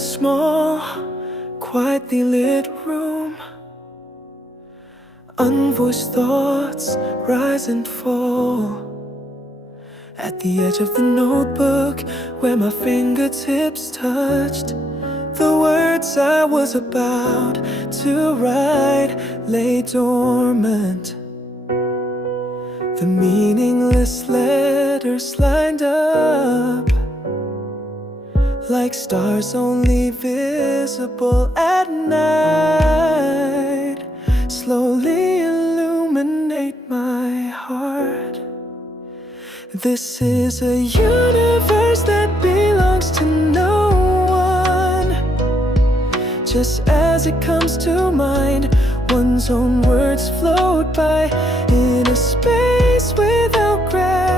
small, quietly lit room. Unvoiced thoughts rise and fall. At the edge of the notebook where my fingertips touched, the words I was about to write lay dormant. The meaningless letters lined up like stars only visible at night, slowly illuminate my heart. This is a universe that belongs to no one. Just as it comes to mind, one's own words float by in a space without gravity.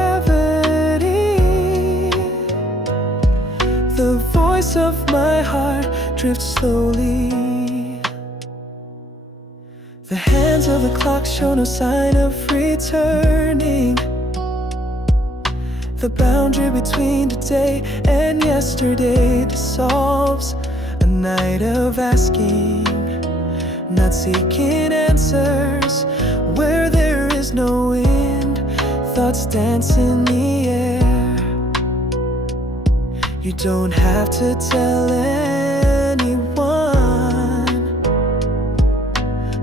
The voice of my heart drifts slowly. The hands of the clock show no sign of returning. The boundary between today and yesterday dissolves. A night of asking, not seeking answers. Where there is no wind, thoughts dance in the air. You don't have to tell anyone.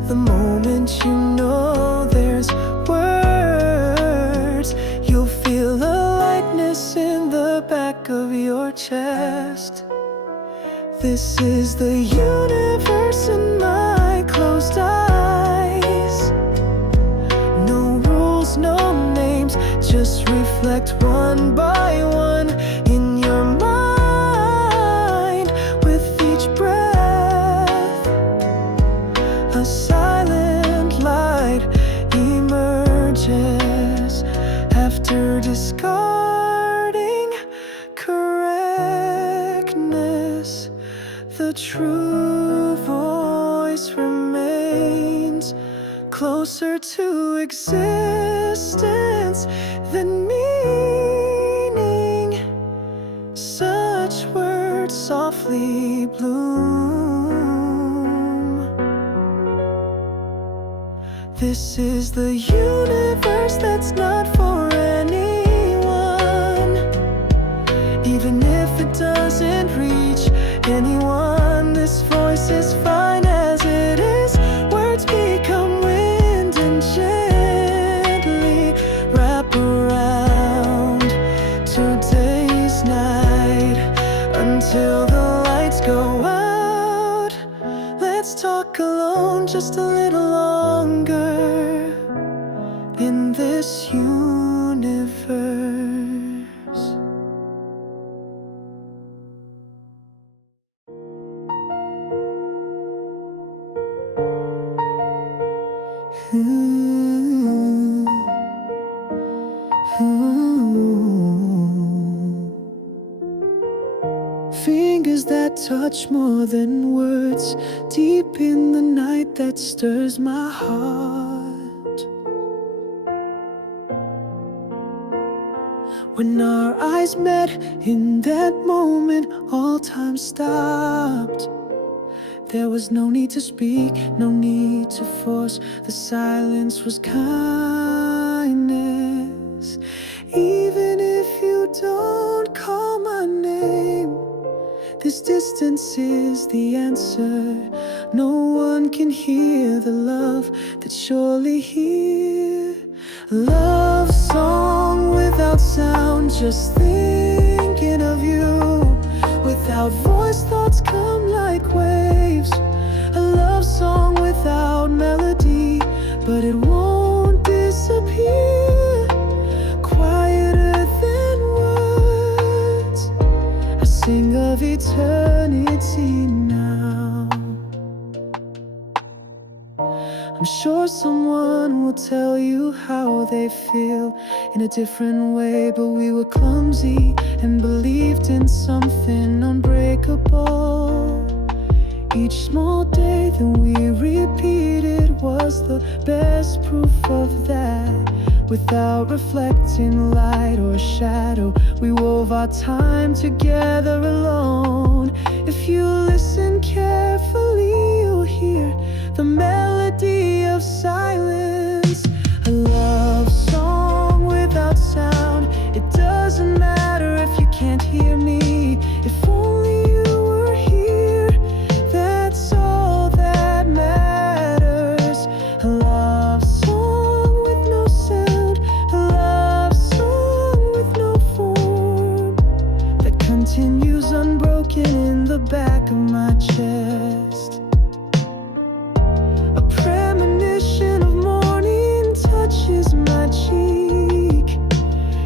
The moment you know there's words, you'll feel a lightness in the back of your chest. This is the universe in my closed eyes. No rules, no names, just reflect one by one in your mind. With each breath, a silent light emerges after discarding correctness. The true voice remains closer to existence than meaning. Such words softly bloom. This is the universe that's not for anyone. Even if it doesn't reach anyone, this voice is fine as it is. Words become wind and gently wrap around today's night until the lights go out. Let's talk alone just a little longer in this universe. Fingers that touch more than words, deep in the night that stirs my heart. When our eyes met, in that moment, all time stopped. There was no need to speak, no need to force. The silence was kindness. Even if you don't call my name, this distance is the answer. No one can hear the love that's surely here. A love song without sound, just thinking of you. Without voice, thoughts come like waves. A love song without melody, but it won't disappear. Quieter than words, I sing of eternity now. I'm sure someone will tell you how they feel in a different way, but we were clumsy and believed in something unbreakable. Each small day that we repeated was the best proof of that. Without reflecting light or shadow, we wove our time together alone. sound. If you listen carefully, you'll hear the melody of silence. A love song without sound. It doesn't matter if you can't hear me. If only you were here, that's all that matters. A love song with no sound. A love song with no form, that continues unbroken in the back of my chest. A premonition of morning touches my cheek.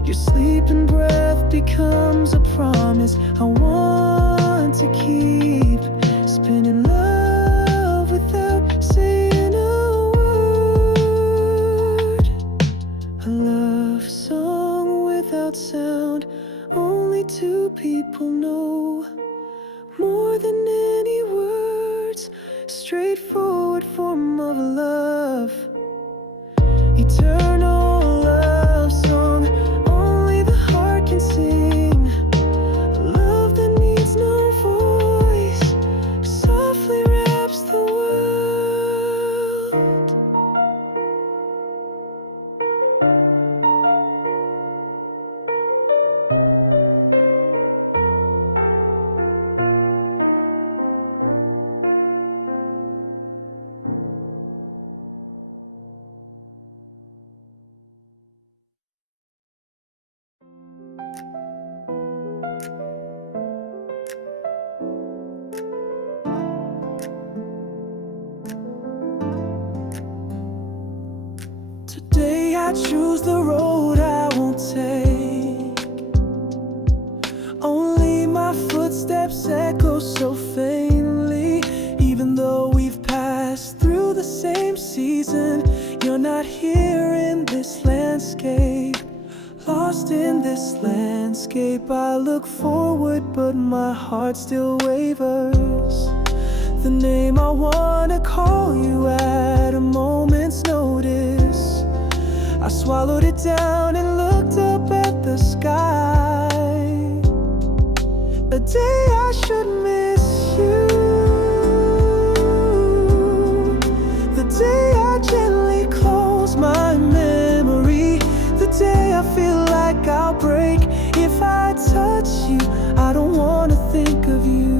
Your sleeping breath becomes a promise I want to keep. Spinning love without saying a word. A love song without sound. Only two people know more than any words. Straightforward form of love. Eternal love song. Only the heart can sing. A love that needs no voice. Softly wraps the world. Today I choose the road I won't take. Only my footsteps echo so faintly. Even though we've passed through the same season, you're not here in this landscape. Lost in this landscape, I look forward, but my heart still wavers. The name I wanna call you at a moment's notice. I swallowed it down and looked up at the sky. A day I should miss you. The day I gently close my memory. The day I feel like I'll break if I touch you. I don't wanna think of you.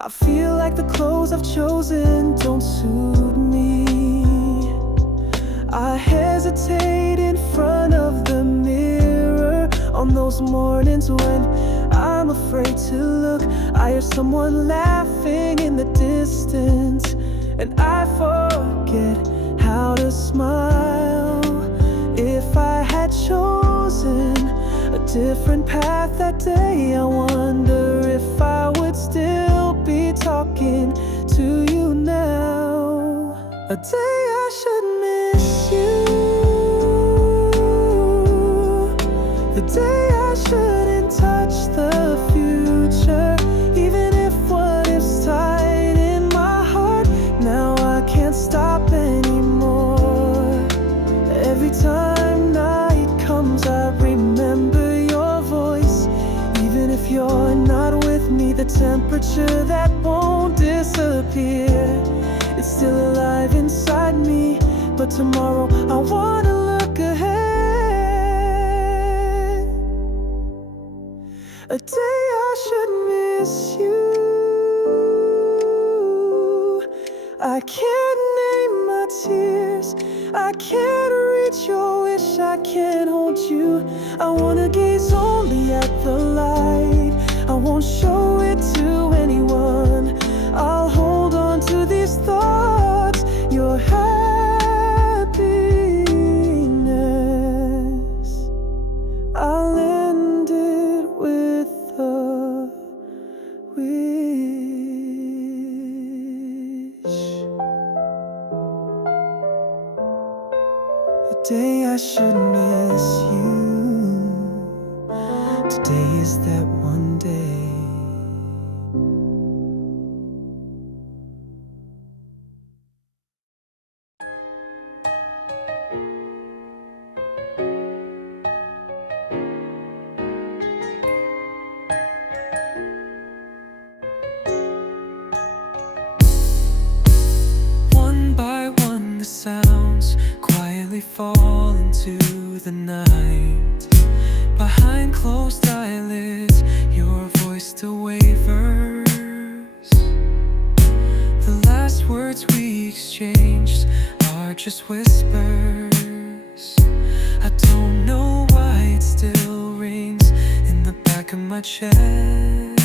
I feel like the clothes I've chosen don't suit me. I hesitate in front of the mirror on those mornings when I'm afraid to look. I hear someone laughing in the distance, and I forget how to smile. If I had chosen a different path that day, I wonder if I would still be talking to you now. A day I should miss you. The day I shouldn't touch the future. Even if what if's tied in my heart, now I can't stop anymore. Every time night comes, I remember your voice. Even if you're not with me, the temperature that won't disappear, it's still alive inside me. But tomorrow I wanna look ahead. A day I should miss you. I can't name my tears. I can't reach your wish. I can't hold you. I wanna gaze only at the light. I won't show it to anyone. I'll hold on to these thoughts. Your happiness, I'll end it with a wish. The day I should miss you. Today is that one day. fall into the night. Behind closed eyelids, your voice still wavers. The last words we exchanged are just whispers. I don't know why it still rings in the back of my chest.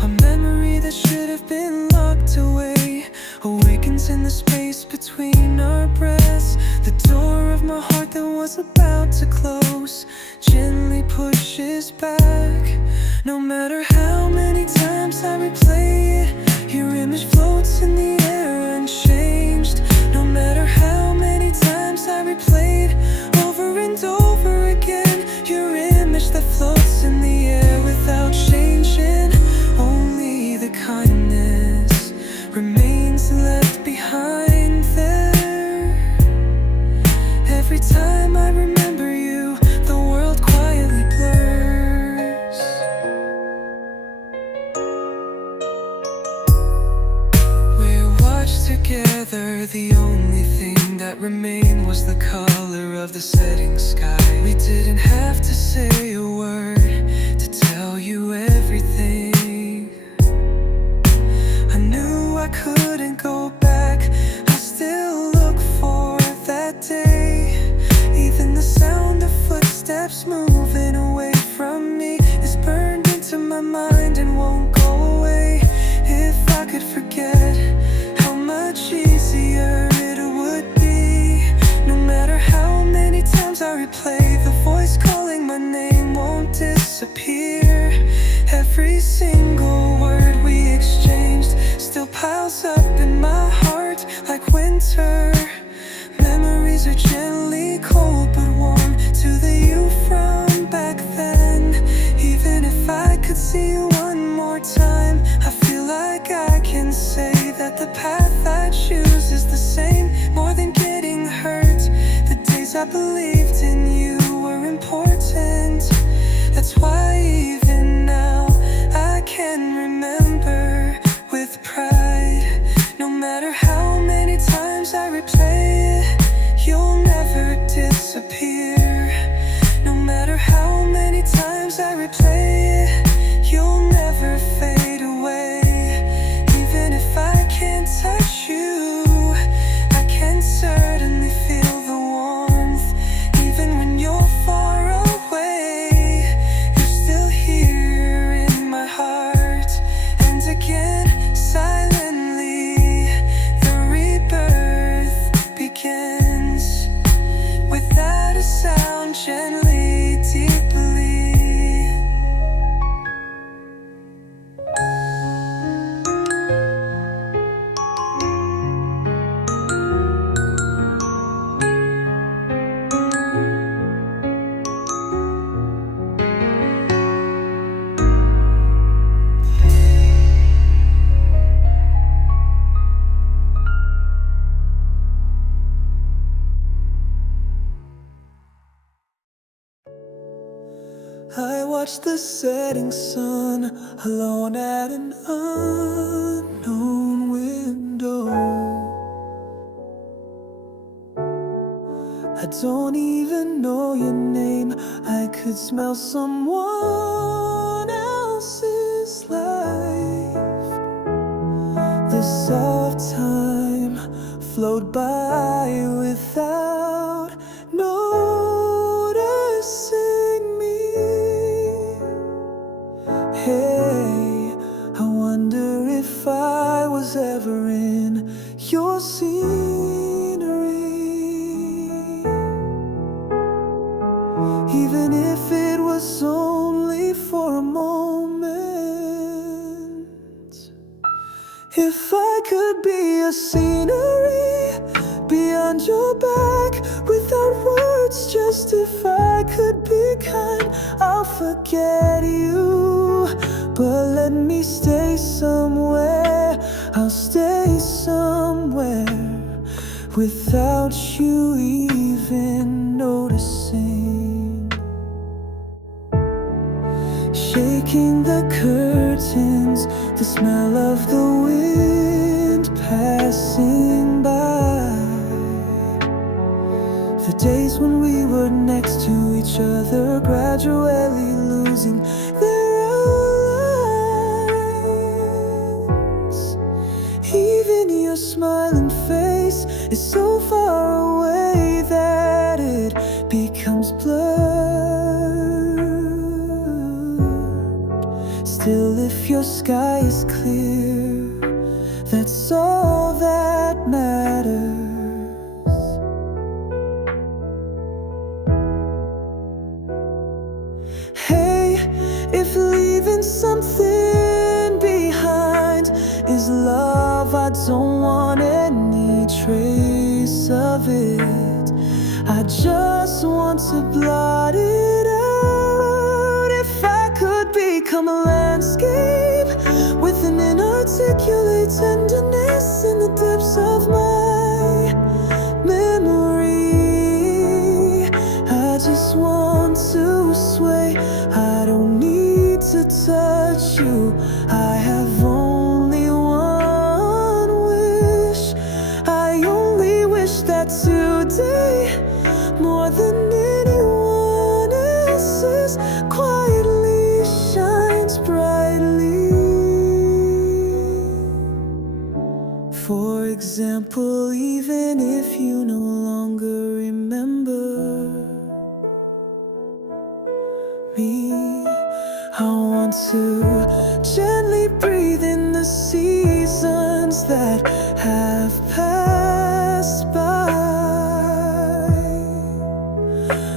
A memory that should have been locked away awakens in the space between our breaths. The door of my heart that was about to close gently pushes back. No matter how many times I replay it, your image floats in the air unchanged. No matter how many times I replayed over and over again, your image that floats in the air without changing. Only the kindness remains left behind there. Every time I remember you, the world quietly blurs. We watched together, the only thing that remained was the color of the setting sky. We didn't have to say a word to tell you everything. I knew I couldn't go back, I still look for that day. Even the sound of footsteps moving away from me is burned into my mind and won't go away. If I could forget, how much easier it would be. No matter how many times I replay, the voice calling my name won't disappear. Every single word we exchanged still piles up in my heart like winter. Memories are gently cold but warm to the you from back then. Even if I could see you one more time, I feel like I can say that the path I choose is the same. More than getting hurt, the days I believed in you were important. That's why even now I can remember with pride. No matter how many times I replay it, you'll never disappear. No matter how many times I replay it, you'll never fade away. Even if I can't touch you, I can certainly feel the warmth. Even when you're far away, you're still here in my heart. And again, silently, the rebirth begins. Without a sound, gently, deeply. I watch the setting sun alone at an unknown window. I don't even know your name, I could smell someone else's life. The soft time flowed by without noticing me. Hey, I wonder if I was ever in your scenery. Even if it was only for a moment. If I could be a scenery beyond your back, without words, just if I could be kind, I'll forget you. But let me stay somewhere, I'll stay somewhere, without you even noticing. Shaking the curtains, the smell of the wind passing by. The days when we were next to each other, gradually losing their outlines. Even your smiling face is so far away that it becomes blurred. Still, if your sky is clear, that's all that matters. Hey, if leaving something behind is love, I don't want any trace of it. I just want to blot it out. If I could become a landscape with an inarticulate tenderness in the depths of my memory, I just want to sway. I don't need to touch you. I have only one wish. I only wish that today, more than anyone else's, quietly shines brightly. For example, even if you no longer remember me, I want to gently breathe in the seasons that have passed by.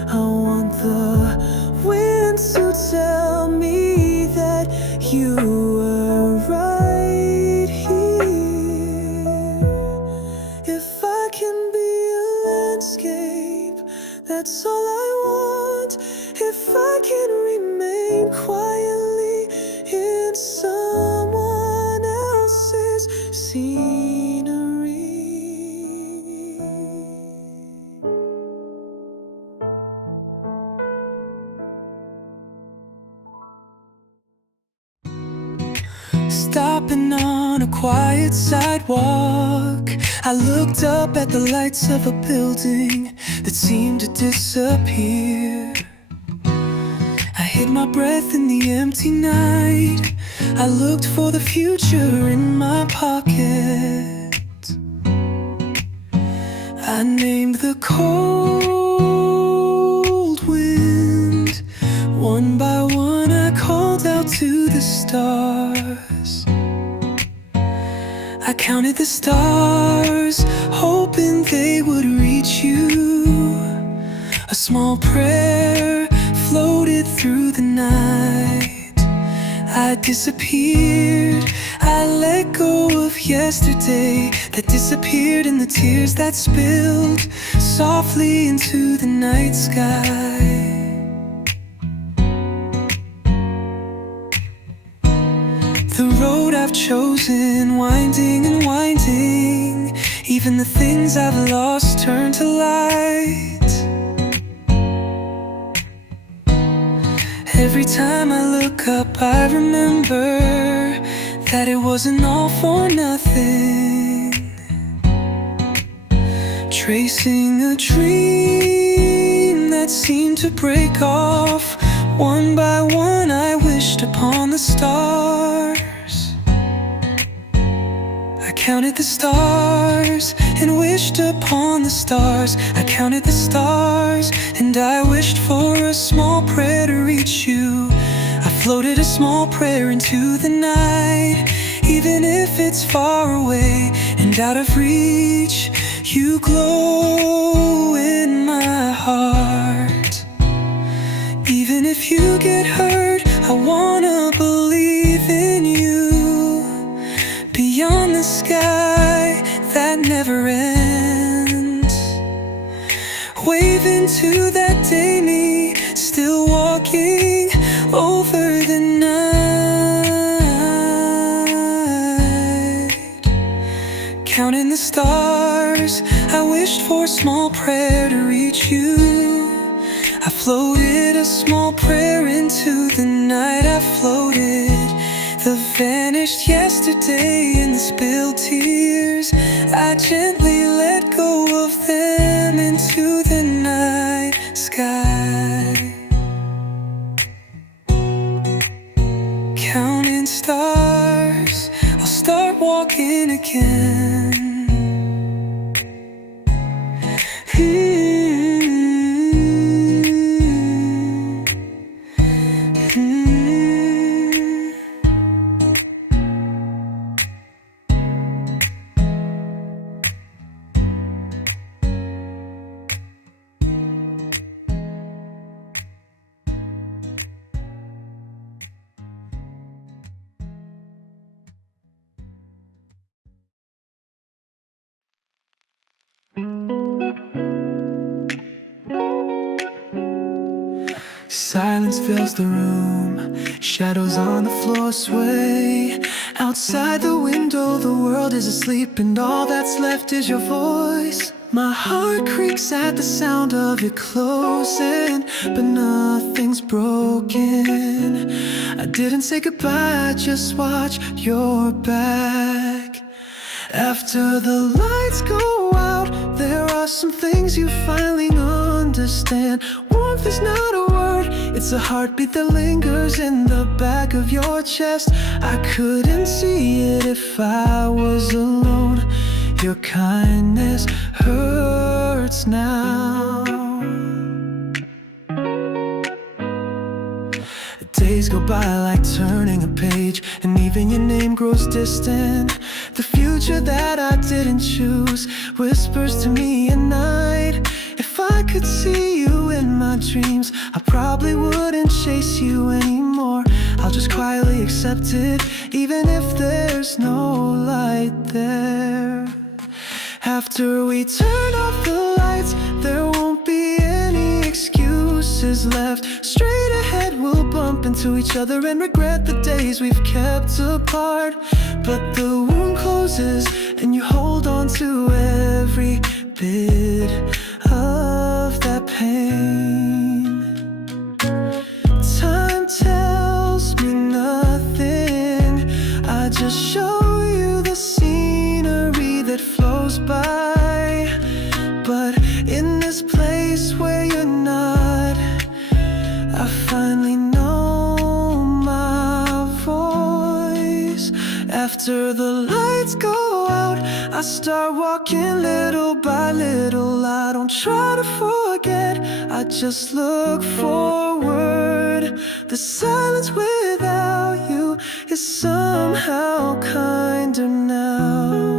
I want the wind to tell me that you were right here. If I can be a landscape, that's all I want. If I can remain quietly in someone else's scenery. Stopping on a quiet sidewalk, I looked up at the lights of a building that seemed to disappear. I hid my breath in the empty night. I looked for the future in my pocket. I named the cold wind. One by one I called out to the stars. I counted the stars, hoping they would reach you. A small prayer floated through the night. I disappeared. I let go of yesterday that disappeared in the tears that spilled softly into the night sky. The road I've chosen, winding and winding. Even the things I've lost turn to light. Every time I look up, I remember that it wasn't all for nothing. Tracing a dream that seemed to break off. One by one I wished upon the stars. I counted the stars and wished upon the stars. I counted the stars and I wished for a small prayer to reach you. I floated a small prayer into the night. Even if it's far away and out of reach, you glow in my heart. Even if you get hurt, I wanna believe in you. Beyond the sky that never ends, waving to that day me, still walking over the night. Counting the stars, I wished for a small prayer to reach you. I floated a small prayer into the night. I floated the vanished yesterday and the spilled tears. I gently let go of them. down into the night sky, counting stars, I'll start walking again. Silence fills the room, shadows on the floor sway. Outside the window, the world is asleep, and all that's left is your voice. My heart creaks at the sound of it closing, but nothing's broken. I didn't say goodbye, I just watched your back. After the lights go out, there are some things you finally understand. Warmth is not a word, it's a heartbeat that lingers in the back of your chest. I couldn't see it if I was alone. Your kindness hurts now. Days go by like turning a page, and even your name grows distant. The future that I didn't choose whispers to me at night. If I could see you in my dreams, I probably wouldn't chase you anymore. I'll just quietly accept it, even if there's no light there. After we turn off the lights, there won't be any excuses left. Straight ahead, we'll bump into each other and regret the days we've kept apart. But the wound closes and you hold on to every bit of that pain. Time tells me nothing, I just show you the scenery that flows by. But in this place where you're not, I finally know my voice. After the lights go out, I start walking little by little. I don't try to forget, I just look forward. The silence without you is somehow kinder now.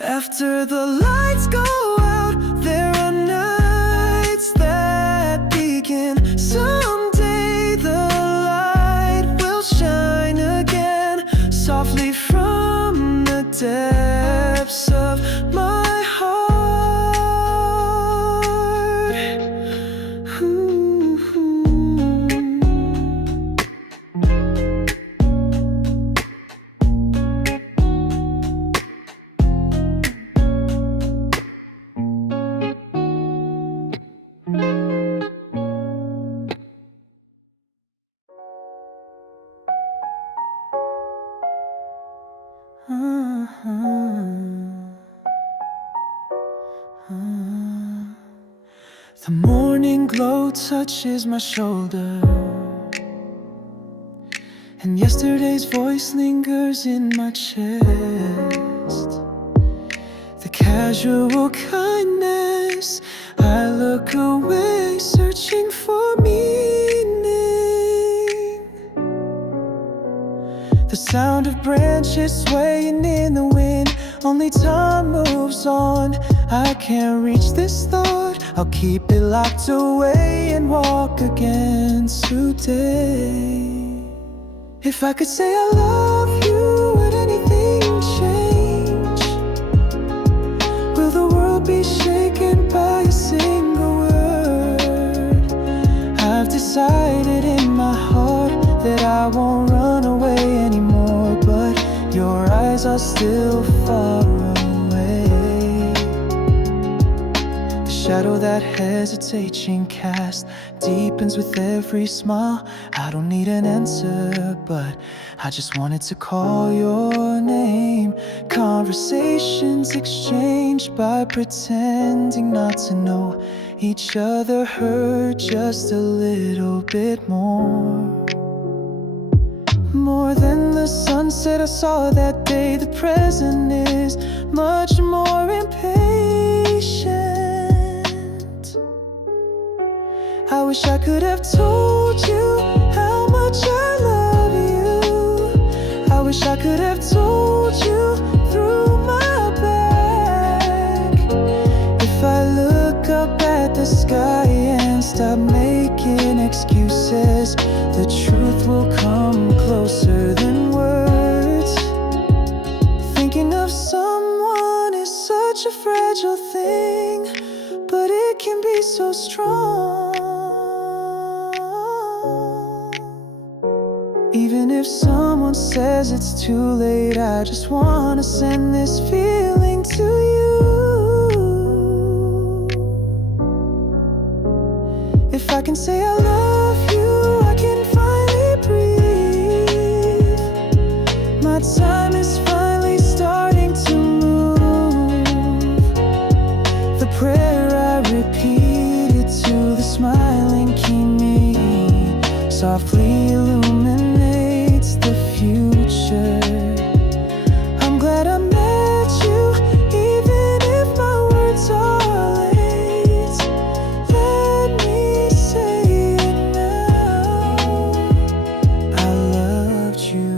After the lights go out, there are nights that begin. Someday the light will shine again, softly from the depths of my heart. The morning glow touches my shoulder, and yesterday's voice lingers in my chest. The casual kindness, I look away, searching for meaning. The sound of branches swaying in the wind, only time moves on. I can't reach this thought, I'll keep it locked away and walk again today. If I could say I love you, would anything change? Will the world be shaken by a single word? I've decided in my heart that I won't run away anymore, but your eyes are still far away. The shadow that hesitating cast deepens with every smile. I don't need an answer, but I just wanted to call your name. Conversations exchanged by pretending not to know each other hurt just a little bit more. More than the sunset I saw that day, the present is much more impatient. I wish I could have told you how much I love you. I wish I could have told you through my back. If I look up at the sky and stop making excuses, the truth will come closer than words. Thinking of someone is such a fragile thing, but it can be so strong. Even if someone says it's too late, I just wanna send this feeling to you. If I can say I love you, I can finally breathe. My time is finally starting to move. The prayer I repeated to the smiling king softly illuminates the future. I'm glad I met you, even if my words are late. Let me say it now, I loved you.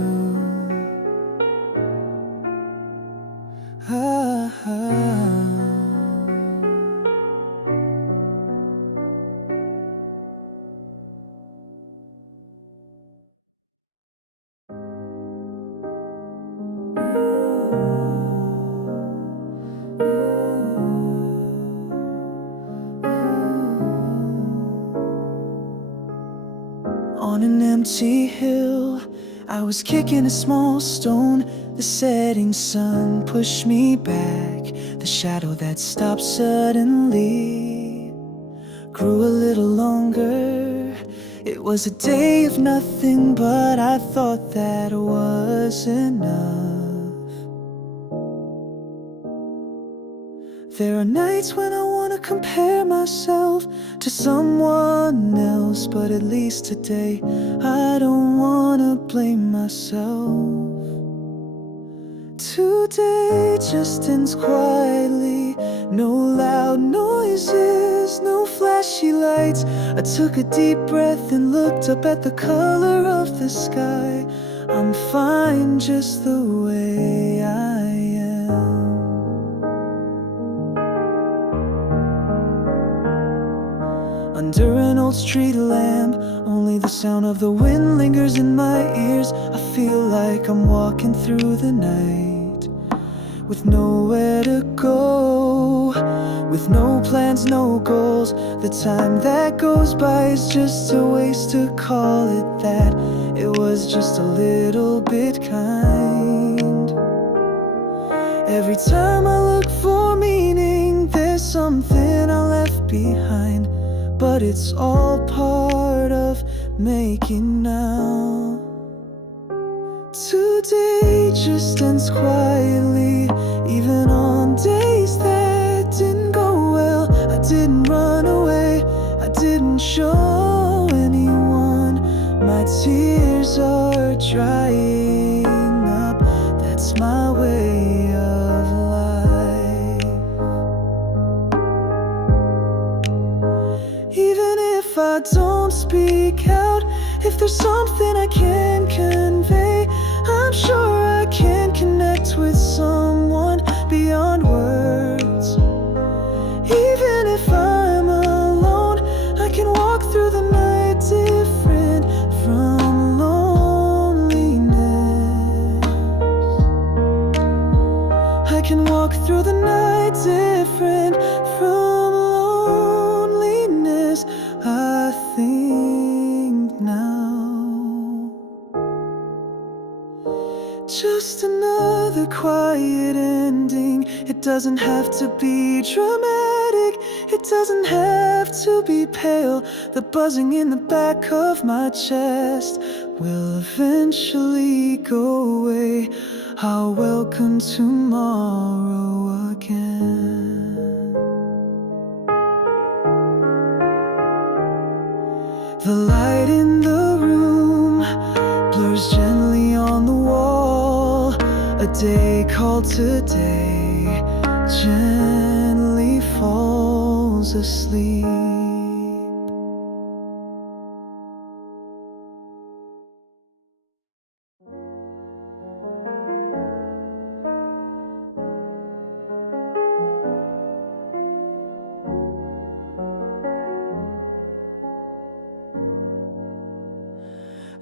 On an empty hill, I was kicking a small stone. The setting sun pushed me back. The shadow that stopped suddenly grew a little longer. It was a day of nothing, but I thought that was enough. There are nights when I wanna compare myself to someone else, but at least today I don't wanna blame myself. Today just ends quietly. No loud noises, no flashy lights. I took a deep breath and looked up at the color of the sky. I'm fine just the way I am. Under an old street lamp, only the sound of the wind lingers in my ears. I feel like I'm walking through the night with nowhere to go, with no plans, no goals. The time that goes by is just a waste to call it that. It was just a little bit kind. Every time I look for meaning, there's something I left behind. But it's all part of making now. Today just ends quietly, even on days that didn't go well. I didn't run away, I didn't show anyone. My tears are drying up, that's my way of life. Even if I don't speak out, if there's something I can convey, I'm sure I can connect with someone beyond words. Even if I'm alone, I can walk through the night different from loneliness. I can walk through the night different from loneliness. I think now. Just another quiet ending. It It doesn't have to be dramatic, it doesn't have to be pale. The buzzing in the back of my chest will eventually go away. I'll welcome tomorrow again. The light in the room blurs gently on the wall. A day called today gently falls asleep.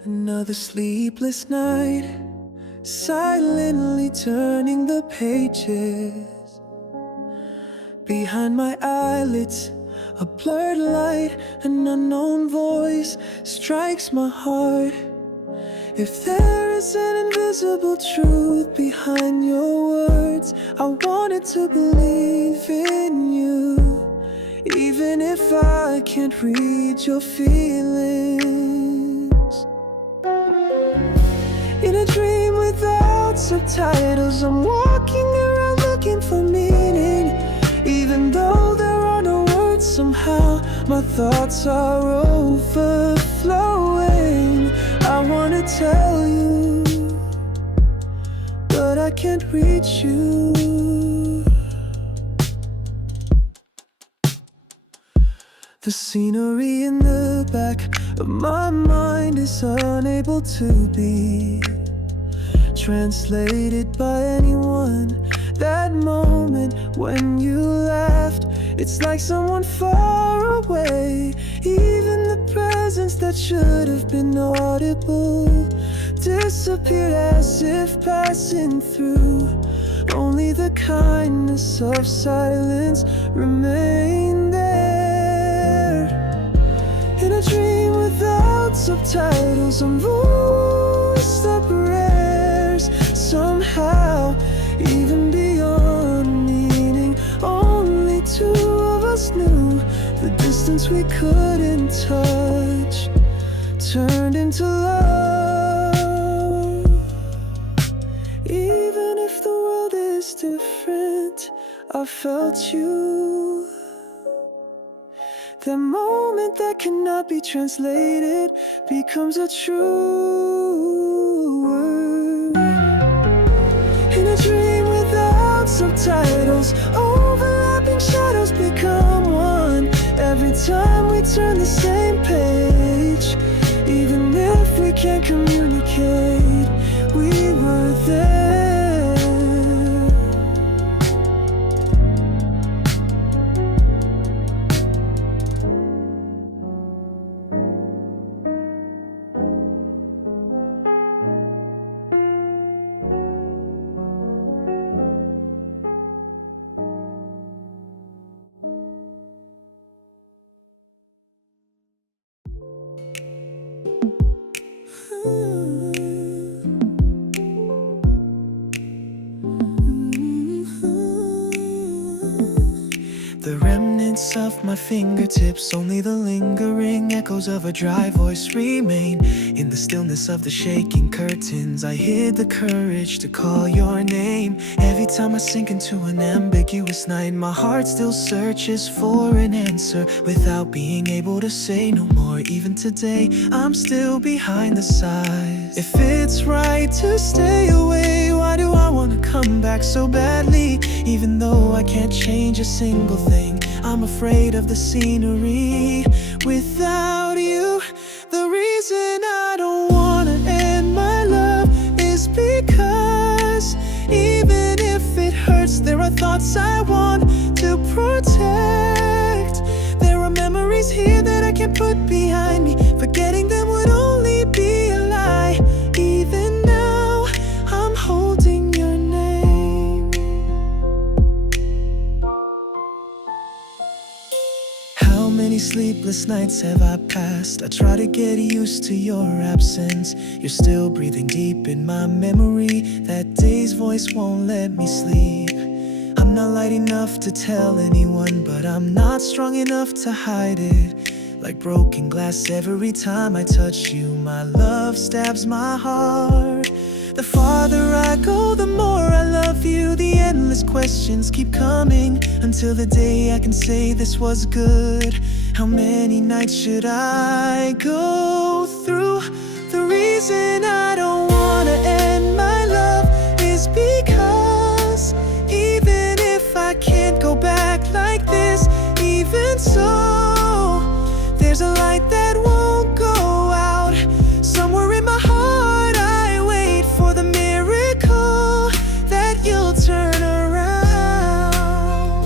Another sleepless night, silently turning the pages. Behind my eyelids, a blurred light, an unknown voice strikes my heart. If there is an invisible truth behind your words, I wanted to believe in you, even if I can't read your feelings. In a dream without subtitles, I'm walking around looking for meaning. Even though there are no words, somehow my thoughts are overflowing. I wanna tell you, but I can't reach you. The scenery in the back of my mind is unable to be translated by anyone. That moment when you laughed, it's like someone far away. Even the presence that should have been audible disappeared as if passing through. Only the kindness of silence remained there. In a dream without subtitles, I'm voiced the prayers somehow, even beyond meaning. Only two of us knew the distance we couldn't touch turned into love. Even if the world is different, I felt you. The moment that cannot be translated becomes a true word. In a dream without subtitles, overlapping shadows become one. Every time we turn the same page, even if we can't communicate, we were there. The remnants of my fingertips, only the lingering echoes of a dry voice remain. In the stillness of the shaking curtains, I hid the courage to call your name. Every time I sink into an ambiguous night, my heart still searches for an answer without being able to say no more. Even today, I'm still behind the sighs. If it's right to stay away, why do I want to come back so badly? Even though I can't change a single thing, I'm afraid of the scenery without you. The reason I don't wanna end my love is because even if it hurts, there are thoughts I want to protect. There are memories here that I can't put behind me. Forgetting them would only be a lie. Even now, I'm holding your name. How many sleepless nights have I passed? I try to get used to your absence. You're still breathing deep in my memory. That day's voice won't let me sleep. I'm not light enough to tell anyone, but I'm not strong enough to hide it. Like broken glass every time I touch you, my love stabs my heart. The farther I go, the more I love you. The endless questions keep coming until the day I can say this was good. How many nights should I go through? The reason I don't wanna end my love is because even if I can't go back like this, even so, there's a light that won't go out. Somewhere in my heart I wait for the miracle that you'll turn around.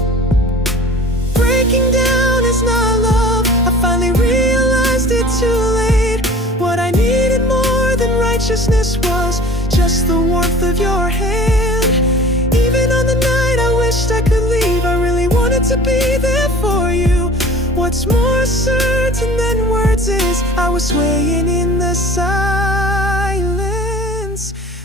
Breaking down is not love, I finally realized it too late. What I needed more than righteousness was just the warmth of your hand. Even on the night I wished I could leave, I really wanted to be there for you. What's more certain than words is I was swaying in the silence.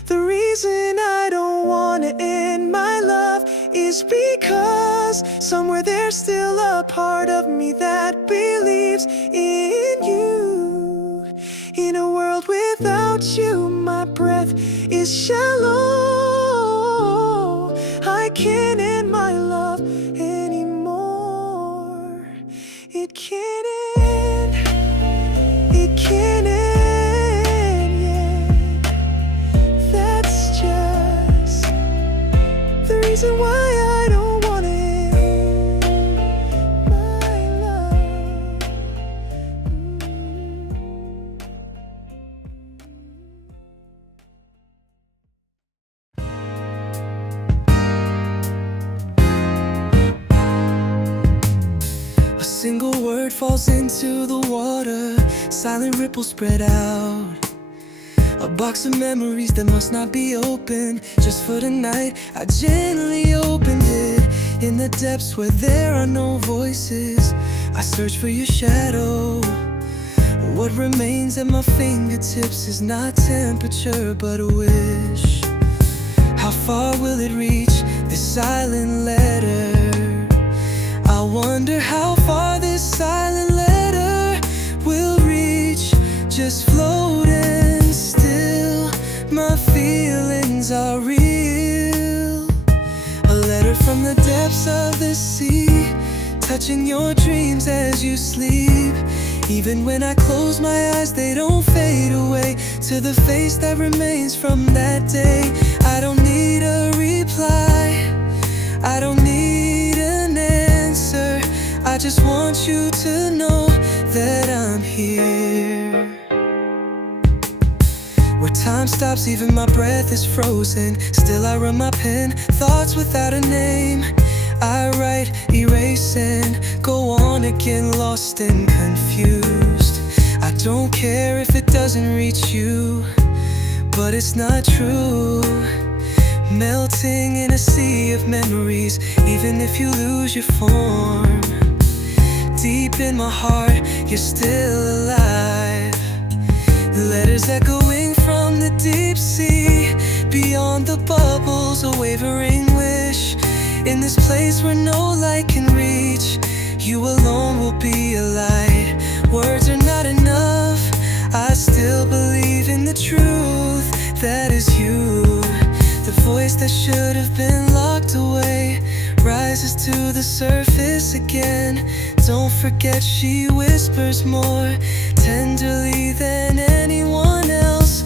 The reason I don't wanna end my love is because somewhere there's still a part of me that believes in you. In a world without you, my breath is shallow. I can't end my love anymore. It can't end, it can't end, yeah. That's just the reason why I don't wanna end my love. A single word falls into the water, silent ripples spread out. A box of memories that must not be opened. Just for tonight, I gently opened it. In the depths where there are no voices, I search for your shadow. What remains at my fingertips is not temperature, but a wish. How far will it reach, this silent letter? I wonder how far this silent letter will reach. Just floating still, my feelings are real. A letter from the depths of the sea, touching your dreams as you sleep. Even when I close my eyes, they don't fade away. To the face that remains from that day. I don't need a reply, I don't need an answer. I just want you to know that I'm here. Where time stops, even my breath is frozen. Still I run my pen, thoughts without a name. I write, erasing, go on again, lost and confused. I don't care if it doesn't reach you, but it's not true. Melting in a sea of memories, even if you lose your form. Deep in my heart, you're still alive. Letters echoing from the deep sea, beyond the bubbles, a wavering wish. In this place where no light can reach, you alone will be a light. Words are not enough, I still believe in the truth that is you. The voice that should have been locked away rises to the surface again. Don't forget she whispers more tenderly than anyone else.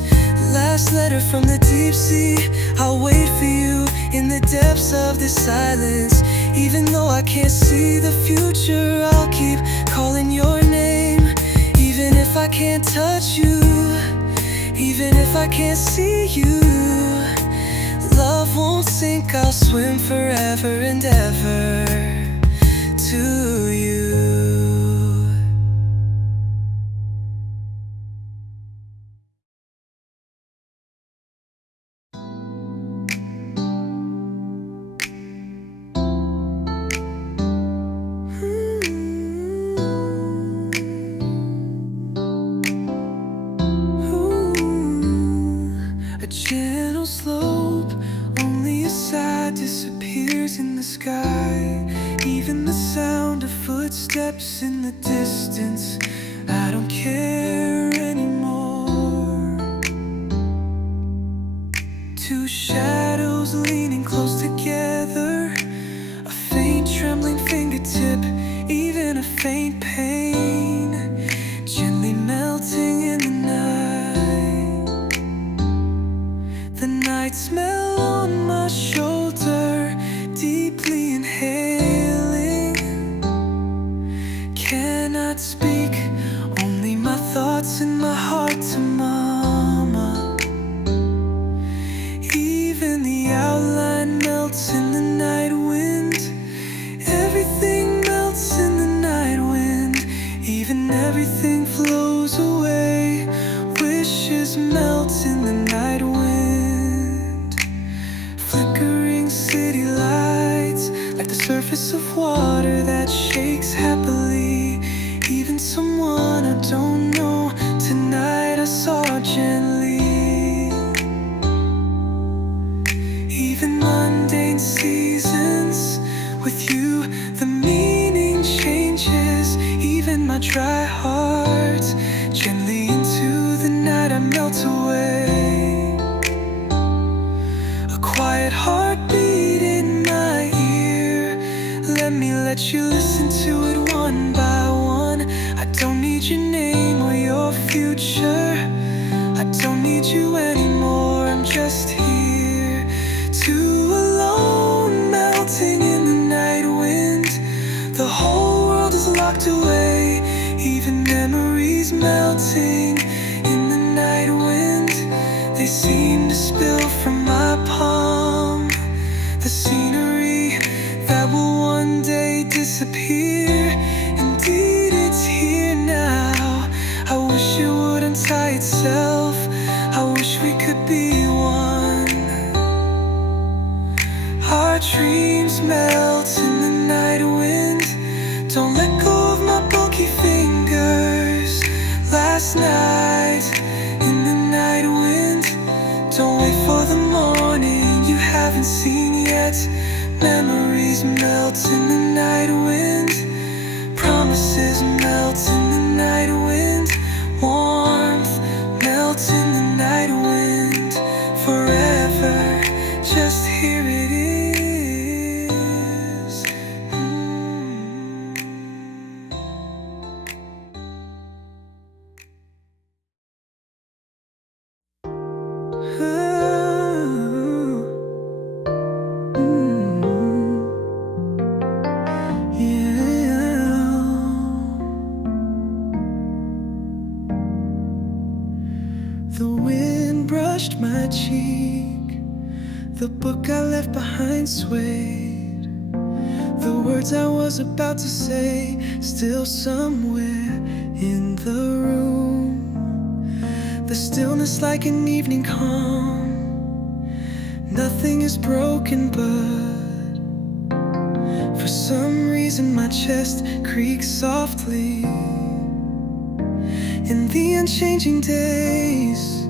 Last letter from the deep sea, I'll wait for you in the depths of this silence. Even though I can't see the future, I'll keep calling your name. Even if I can't touch you, even if I can't see you, love won't sink, I'll swim forever and ever to you. A gentle slope, only a sigh disappears in the sky. Even the sound of footsteps in the distance, I don't care anymore. Two shadows leaning close together, a faint trembling fingertip, even a faint pain, gently melting in the night. The night smell on my shoulder, deeply inhaling. Cannot speak, only my thoughts in my heart to mama. Even the outline melts in the night wind. Everything melts in the night wind. Even everything flows away. Wishes melt in the night wind. Flickering city lights, like the surface of water that shakes happily. Even someone I don't know, tonight I saw gently. Even mundane seasons, with you the meaning changes. Even my dry heart, gently into the night I melt away. A quiet heartbeat in my ear, let you listen to it one by one. I don't need your name or your future, I don't need you anymore, I'm just here. Two alone, melting in the night wind. The whole world is locked away. Even memories melting in the night wind. They seem to spill from my palm. The scenery that will one day disappear. Indeed, it's here now. I wish it would untie itself. I wish we could be one. Our dreams melt in the night wind. Don't let go of my bulky fingers. Last night in the night wind. Don't wait for the morning you haven't seen yet. Memories melt in the night wind. Promises melt in the night wind. Warmth melts in the night wind. Forever, just here it is. The wind brushed my cheek. The book I left behind swayed. The words I was about to say, still somewhere in the room. The stillness like an evening calm. Nothing is broken, but for some reason my chest creaks softly. In the unchanging days,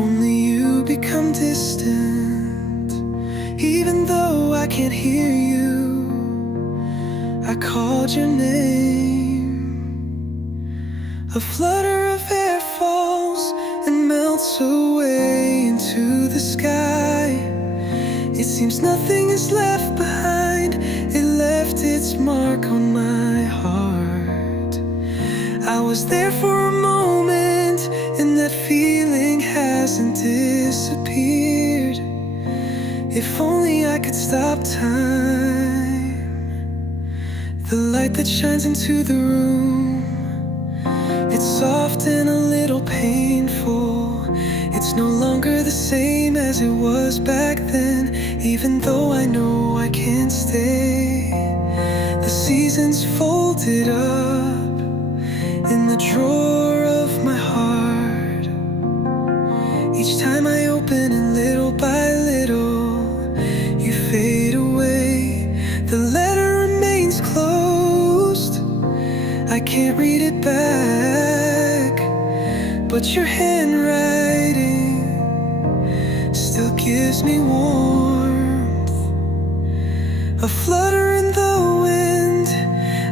only you become distant. Even though I can't hear you, I called your name. A flutter of air falls and melts away into the sky. It seems nothing is left behind. It left its mark on my heart. I was there for a moment, and that feeling hasn't disappeared. If only I could stop time. The light that shines into the room, it's soft and a little painful. It's no longer the same as it was back then. Even though I know I can't stay, the seasons folded up in the drawer of my heart. Each time I open it little by little, you fade away. The letter remains closed. I can't read it back, but your handwriting still gives me warmth. A flutter in the wind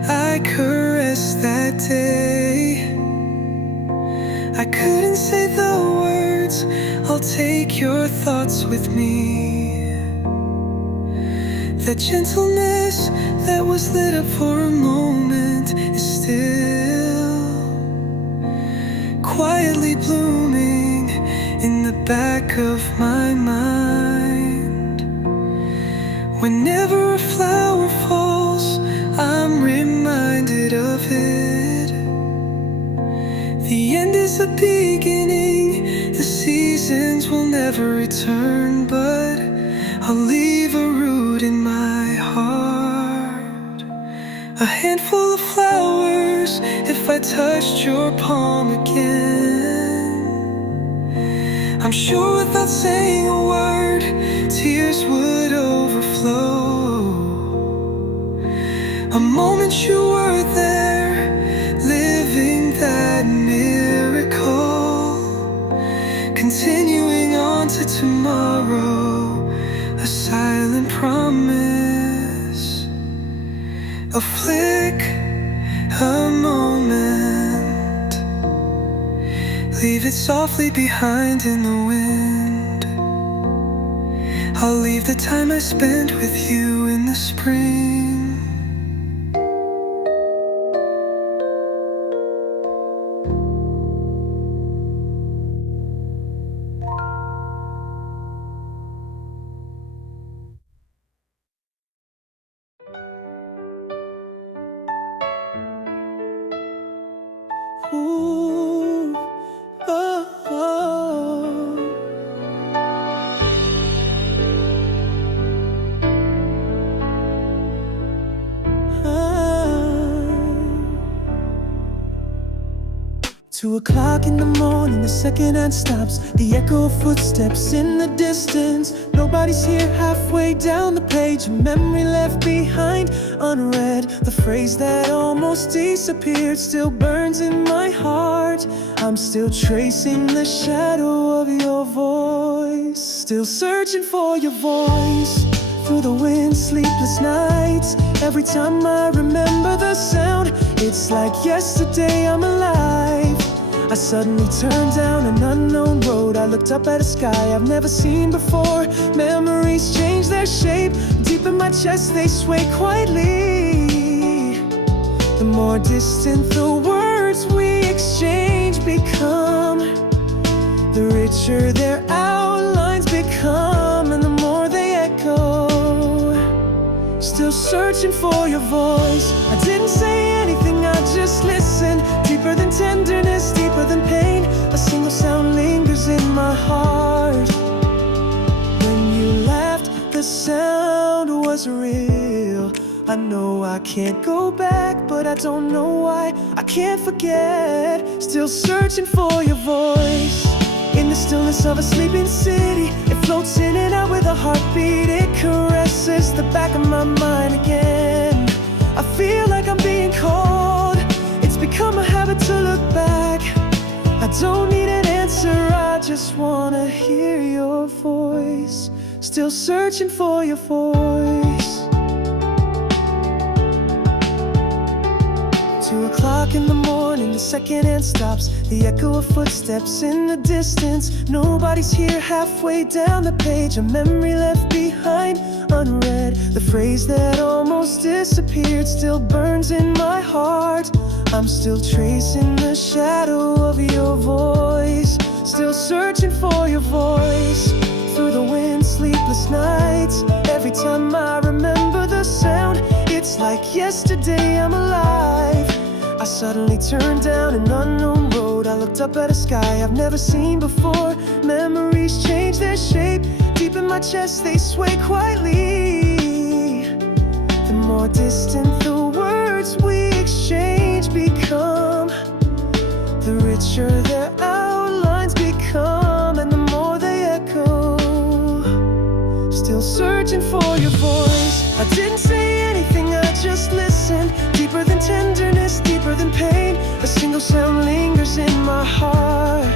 I caressed that day. I couldn't say the words, I'll take your thoughts with me. That gentleness that was lit up for a moment is still quietly blooming in the back of my mind. Whenever a flower falls, I'm reminded of it. The end is a beginning, the seasons will never return, but I'll leave a root in my heart. A handful of flowers if I touched your palm again. I'm sure without saying a word, tears would overflow. A moment you were there, living that miracle, continuing on to tomorrow, a silent promise, a flick, a moment, leave it softly behind in the wind. I'll leave the time I spent with you in the spring. Ooh, oh, oh. Ah. 2 o'clock in the morning, the second hand stops. The echo of footsteps in the distance. Nobody's here, halfway down the page. A memory left behind, unread. The phrase that almost disappeared still burns in my heart. I'm still tracing the shadow of your voice, still searching for your voice. Through the wind, sleepless nights. Every time I remember the sound, it's like yesterday I'm alive. I suddenly turned down an unknown road. I looked up at a sky I've never seen before. Memories change their shape. Deep in my chest they sway quietly. The more distant the words we exchange become, the richer their outlines become, and the more they echo. Still searching for your voice. I didn't say anything, I just listened. Deeper than tenderness, deeper than pain. A single sound lingers in my heart. When you laughed, the sound was real. I know I can't go back, but I don't know why I can't forget. Still searching for your voice. In the stillness of a sleeping city, it floats in and out with a heartbeat. It caresses the back of my mind again. I feel like I'm being called. It's become a habit to look back. I don't need an answer, I just wanna hear your voice. Still searching for your voice. 2 o'clock in the morning, the second hand stops. The echo of footsteps in the distance. Nobody's here, halfway down the page. A memory left behind, unread. The phrase that almost disappeared still burns in my heart. I'm still tracing the shadow of your voice. Still searching for your voice. Through the wind, sleepless nights. Every time I remember the sound, it's like yesterday I'm alive. I suddenly turned down an unknown road. I looked up at a sky I've never seen before. Memories change their shape. Deep in my chest they sway quietly. The more distant the words we exchange become, the richer their outlines become, and the more they echo. Still searching for your voice. I didn't say anything, I just listened. Deeper than tenderness, deeper than pain. A single sound lingers in my heart.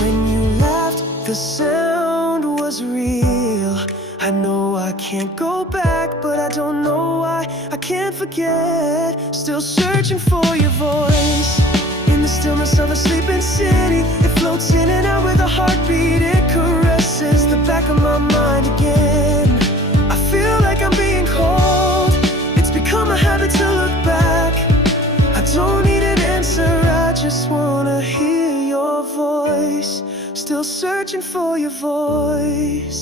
When you laughed, the sound was real. I know I can't go back, but can't forget. Still searching for your voice. In the stillness of a sleeping city, it floats in and out with a heartbeat. It caresses the back of my mind again. I feel like I'm being called. It's become a habit to look back. I don't need an answer, I just wanna hear your voice. Still searching for your voice.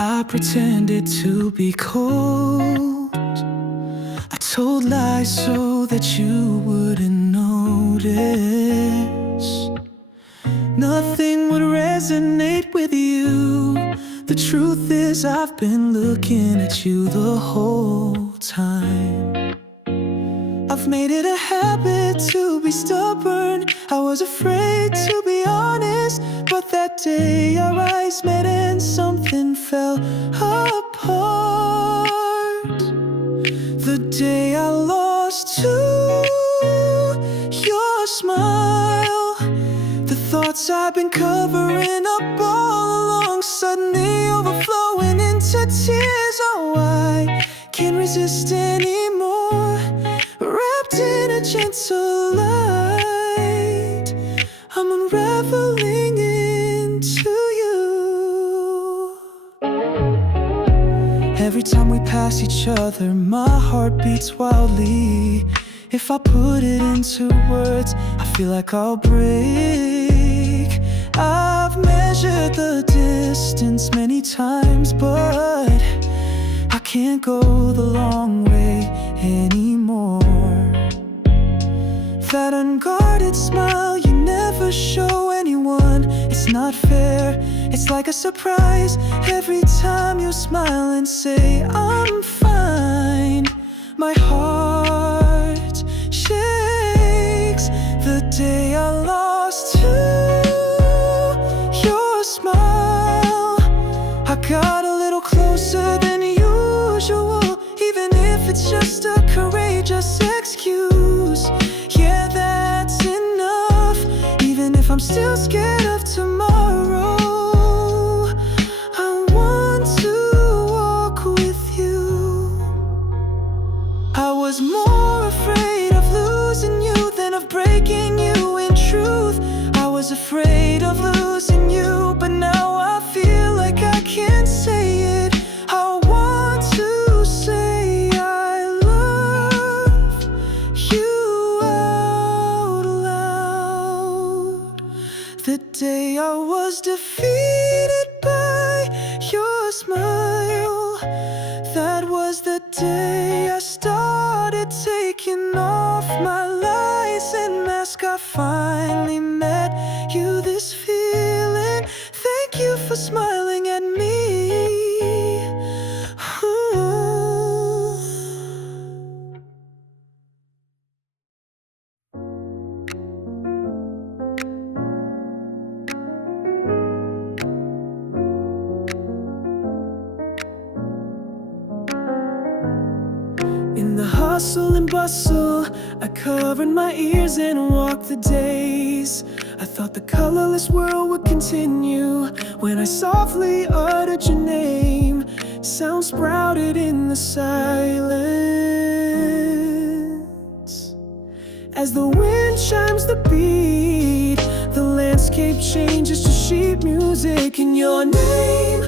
I pretended to be cold. I told lies so that you wouldn't notice. Nothing would resonate with you. The truth is I've been looking at you the whole time. I've made it a habit to be stubborn. I was afraid to be honest, but that day our eyes met and something fell apart. The day I lost to your smile, the thoughts I've been covering up all along, suddenly overflowing into tears. Oh, I can't resist anymore. Wrapped in a gentle light, I'm unraveling into you. Every time we pass each other, my heart beats wildly. If I put it into words, I feel like I'll break. I've measured the distance many times, but I can't go the long way anymore. That unguarded smile you never show anyone, it's not fair. It's like a surprise every time you smile and say I'm fine. My heart shakes the day I lost to your smile. I got a little closer than usual, even if it's just a courageous excuse. Yeah, that's enough. Even if I'm still scared of tomorrow, I want to walk with you. I was more afraid of losing you than of breaking you. In truth, I was afraid of losing you, but now I feel like I can't say it. I want to say I love you out loud. The day I was defeated by your smile, that was the day I started taking off my lies and mask. I finally met you, this feeling. Thank you for smiling at me. In the hustle and bustle, I covered my ears and walked the days. I thought the colorless world would continue when I softly uttered your name. Sound sprouted in the silence. As the wind chimes the beat, the landscape changes to sheet music. In your name,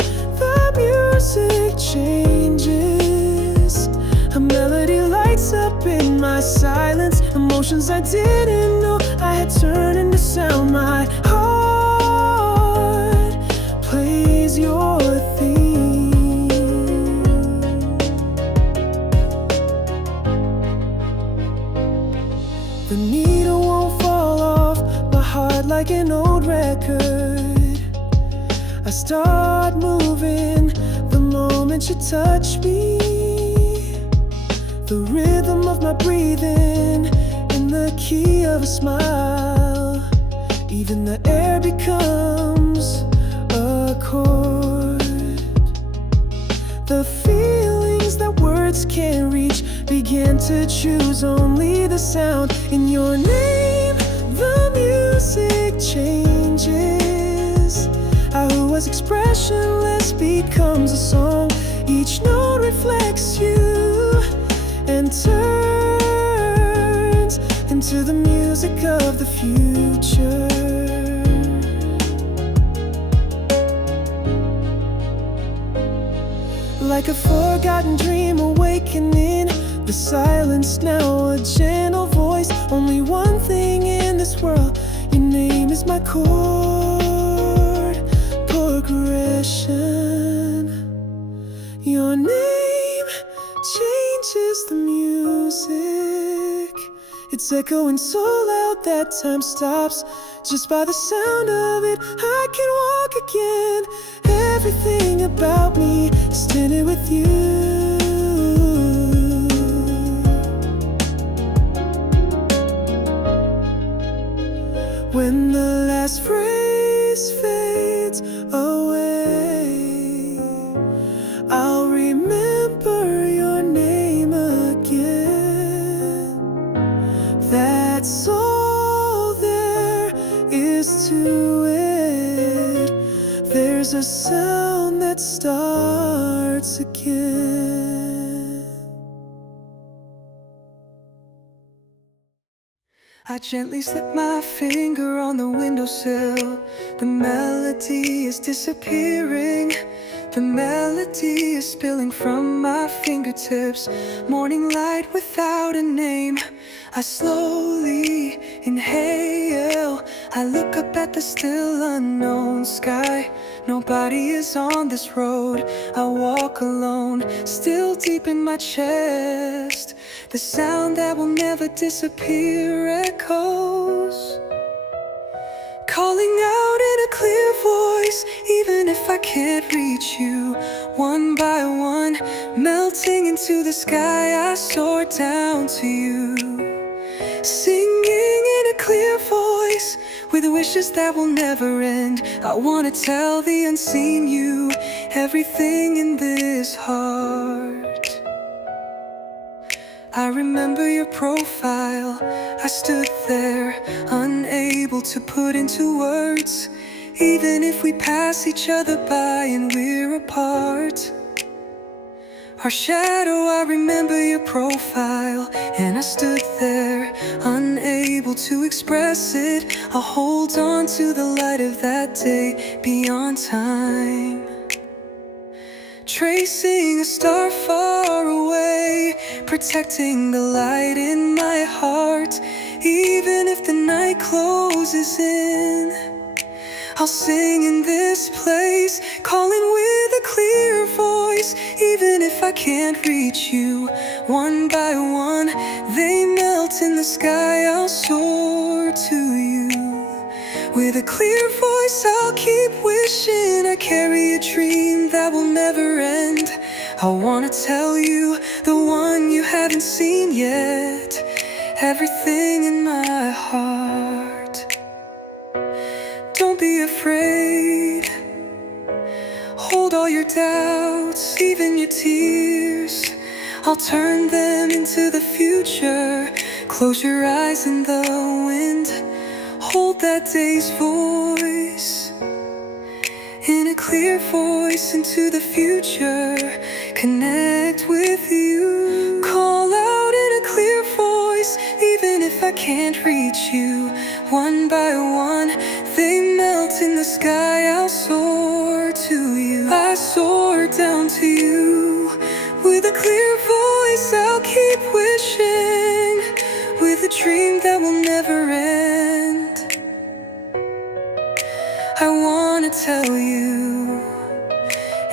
the music changes. A melody lights up in my silence. Emotions I didn't know I had turned into sound. My heart plays your theme. The needle won't fall off my heart like an old record. I start moving the moment you touch me. The rhythm of my breathing in the key of a smile. Even the air becomes a chord. The feelings that words words can't reach, began to choose only the sound in your name. The music changes. Who was expressionless becomes a song. Each note reflects you and turns into the music of the future. Like a forgotten dream awakening, the silence now a gentle voice. Only one thing in this world, your name is my chord progression. Your name changes the music. It's echoing so loud that time stops. Just by the sound of it, I can walk again. Everything about me is tinted with you. When the last phrase fades away, I'll remember your name again. That's all there is to it. There's a sound that starts again. I gently slip my finger on the windowsill. The melody is disappearing. The melody is spilling from my fingertips. Morning light without a name. I slowly inhale. I look up at the still unknown sky. Nobody is on this road. I walk alone, still deep in my chest. The sound that will never disappear echoes, calling out in a clear voice. Even if I can't reach you, one by one, melting into the sky, I soar down to you, singing in a clear voice, with wishes that will never end. I wanna tell the unseen you everything in this heart. I remember your profile. I stood there, unable to put into words. Even if we pass each other by and we're apart, our shadow, I remember your profile. And I stood there, unable to express it. I'll hold on to the light of that day beyond time, tracing a star far away, protecting the light in my heart. Even if the night closes in, I'll sing in this place, calling with a clear voice. Even if I can't reach you, one by one, they melt in the sky. I'll soar to you. With a clear voice, I'll keep wishing. I carry a dream that will never end. I wanna tell you, the one you haven't seen yet, everything in my heart. Don't be afraid. Hold all your doubts, even your tears. I'll turn them into the future. Close your eyes in the wind. Hold that day's voice, in a clear voice into the future. Connect with you. Call out in a clear voice. Even if I can't reach you, one by one, they melt in the sky. I'll soar to you. I soar down to you. With a clear voice, I'll keep wishing. With a dream that will never end, I wanna tell you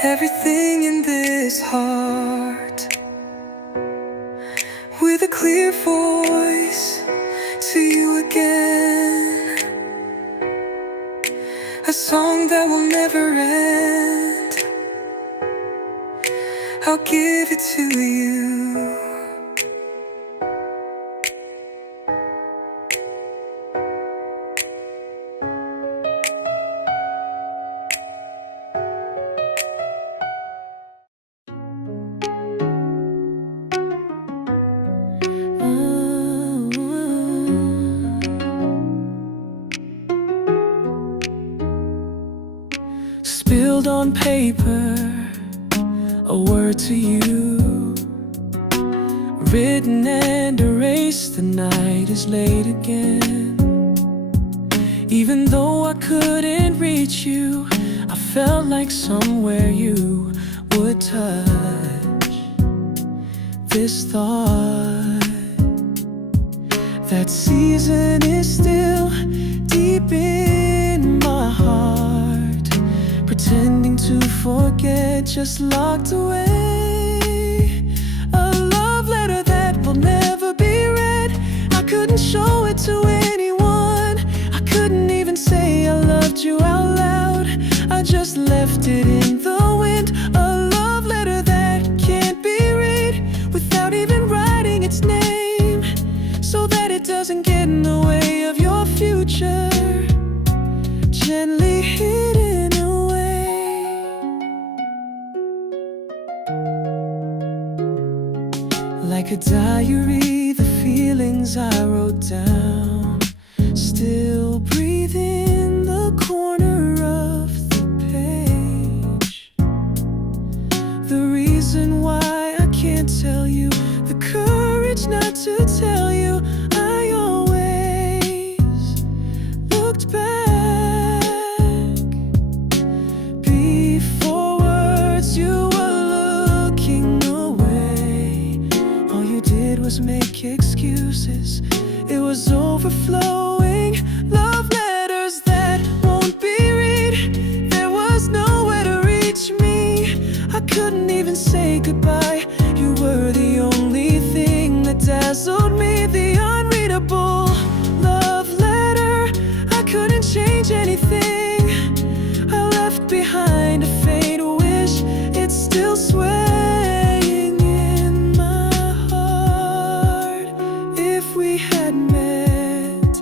everything in this heart. With a clear voice, to you again, a song that will never end. I'll give it to you. on paper, a word to you, written and erased. The night is late again. Even though I couldn't reach you, I felt like somewhere you would touch this thought. That season is still deep in my heart, pretending to forget, just locked away. A love letter that will never be read. I couldn't show it to anyone. I couldn't even say I loved you out loud. I just left it in the wind. A love letter that can't be read without even writing its name, so that it doesn't get in the way of your future, gently hidden away. Like a diary, the feelings I wrote down still breathe in the corner of the page. The reason why I can't tell you, the courage not to tell you, I always looked back. Before words, you were looking away. All you did was make excuses. It was overflowing. Love letters that won't be read. There was nowhere to reach me. I couldn't even say goodbye. You were the only thing that dazzled me. The unreadable love letter. I couldn't change anything. I left behind a faint wish. It's still swaying in my heart. If we had met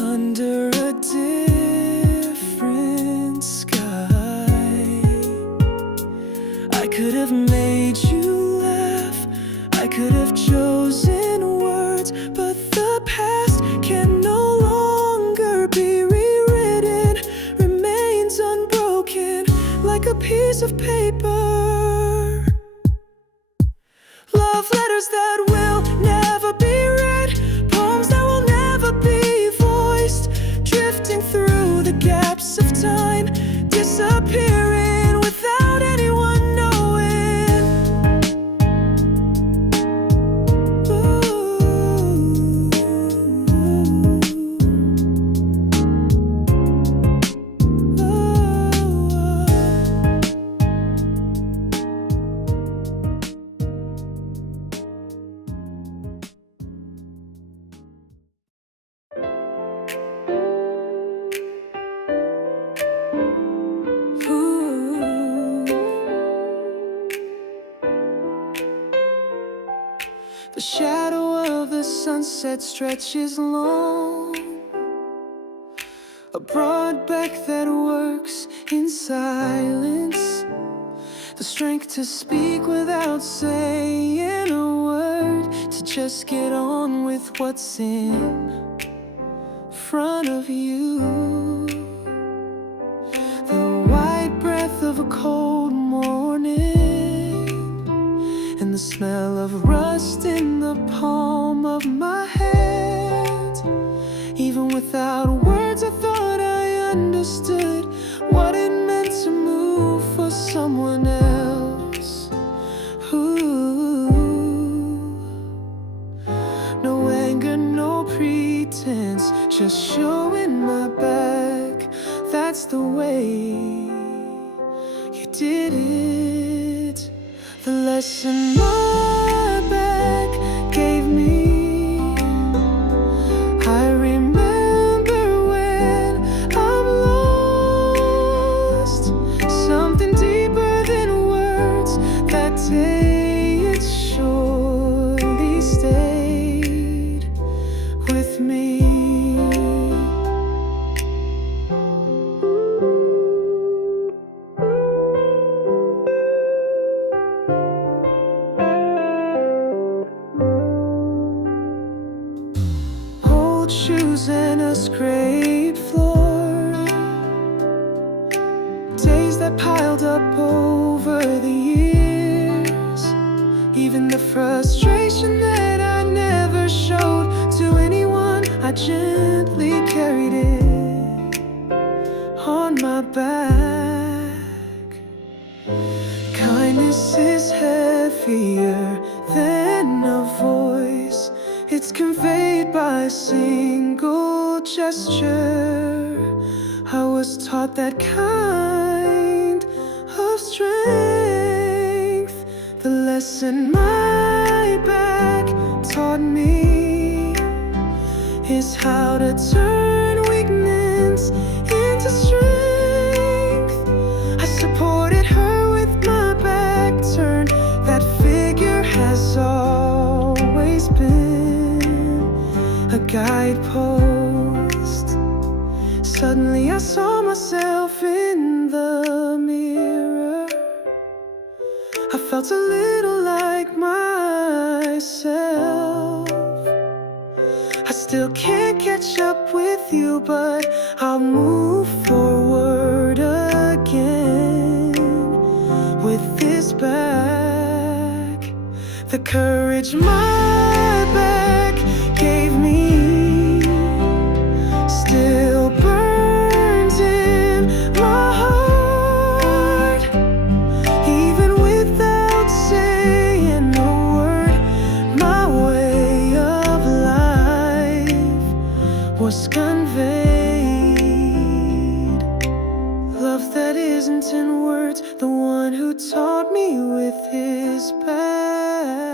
under a different sky, I could have made you laugh. I could have chosen words, but the past can no longer be rewritten. Remains unbroken, like a piece of paper. Love letters that will never be read. Poems that will never be voiced. Drifting through the gaps of time, disappearing without anyone knowing. The shadow of the sunset stretches long, a broad back that works in silence. The strength to speak without saying a word, to just get on with what's in front of you. The white breath of a cold morning, and the smell of rust in the palm of my hand. Even without words, I thought I understood what it meant to move for someone else. Ooh. No anger, no pretense, just showing my back. That's the way you did it. The lesson my back gave me, I remember when I'm lost. Something deeper than words. That day it surely stayed with me. Shoes and a scraped floor, days that piled over the years. Even the frustration that I never showed to anyone, I gently carried it on my back. Kindness is heavier than a voice. It's conveyed by a single gesture. I was taught that kind of strength. The lesson my back taught me is how to turn weakness into strength. I supported her with my back turned. That figure has always been a guidepost. Suddenly I saw myself in the mirror. I felt a little like myself. I still can't catch up with you, but I'll move forward again with this back. The courage my back gave me still burns in my heart. Even without saying a word, my way of life was conveyed. Love that isn't in words, the one who taught me with his back.